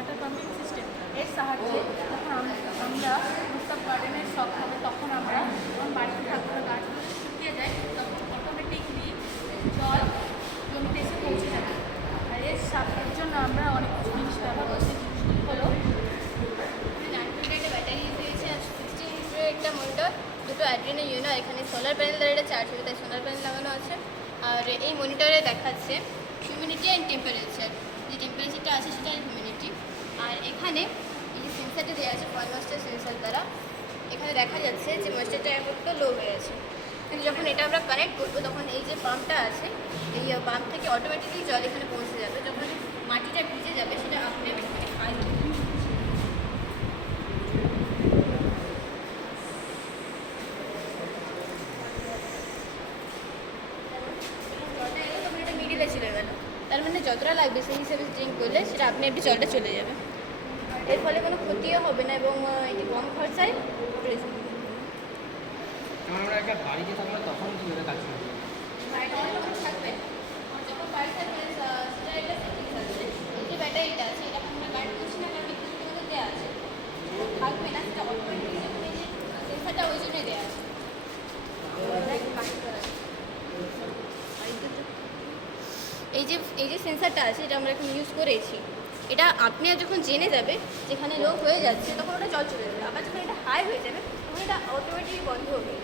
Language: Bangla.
ওয়াটার পাম্পিং সিস্টেম এর সাহায্যে যখন আমরা রুফটপ গার্ডেনের শখ হবে তখন আমরা যখন বাড়িতে থাকবো না গাছগুলো শুকিয়ে যায় তখন অটোমেটিকলি জল জমিতে এসে পৌঁছে যাবে। আর এর জন্য আমরা অনেক কিছু জিনিস ব্যবহার করছি। জিনিসগুলি হলো একটা ব্যাটারি দিয়েছে আর 16 ইঞ্চের একটা মনিটর, দুটো অ্যাড্রিনো ইউনো, এখানে সোলার প্যানেল দ্বারা এটা চার্জ হবে তাই সোলার প্যানেল লাগানো আছে। আর এই মনিটরে দেখাচ্ছে হিউমিডিটি অ্যান্ড টেম্পারেচার, যে টেম্পারেচারটা আছে সেটা হিউমিডিটি। আর এখানে এই যে সেন্সারটা দেওয়া আছে ফল ময়েশ্চার সেন্সার দ্বারা, এখানে দেখা যাচ্ছে যে ময়েশ্চারটা একটু লো হয়ে আছে। কিন্তু যখন এটা আমরা কানেক্ট করবো তখন এই যে পাম্পটা আছে এই পাম্প থেকে অটোমেটিকলি জল এখানে পৌঁছে যাবে। যখন মাটিটা ভিজে যাবে সেটা আপনি এখানে আসবে। জলটা এলো তখন এটা মিডিলে চলে গেল, তার মানে যতটা লাগবে সেই হিসেবে ড্রিঙ্ক করলে সেটা আপনি জলটা চলে যাবে। এর ফলে কোনো ক্ষতিও হবে না এবং এটি কম খরচায় আমরা একটা বাড়িতে থাকলে তখন কীভাবে কাজ করবো? যখন থাকবেন যখন বাড়ি থাকবেন সেটা একটা সেটিংস আছে, এই যে ব্যাটারিটা আছে এটা আমরা কানেক্ট করছি না কারণ এখানে তোমাদের দেওয়া আছে থাকবে না, সেটা অটোমেটিক যখন এই যে সেন্সারটা ওই জন্যই দেওয়া আছে। এই যে সেন্সারটা আছে এটা আমরা এখন ইউজ করেছি, এটা আপনি যখন জেনে যাবে যেখানে লো হয়ে যাচ্ছে তখন ওটা জল চলে যাবে, আবার যখন এটা হাই হয়ে যাবে তখন এটা অটোমেটিক বন্ধ হবে।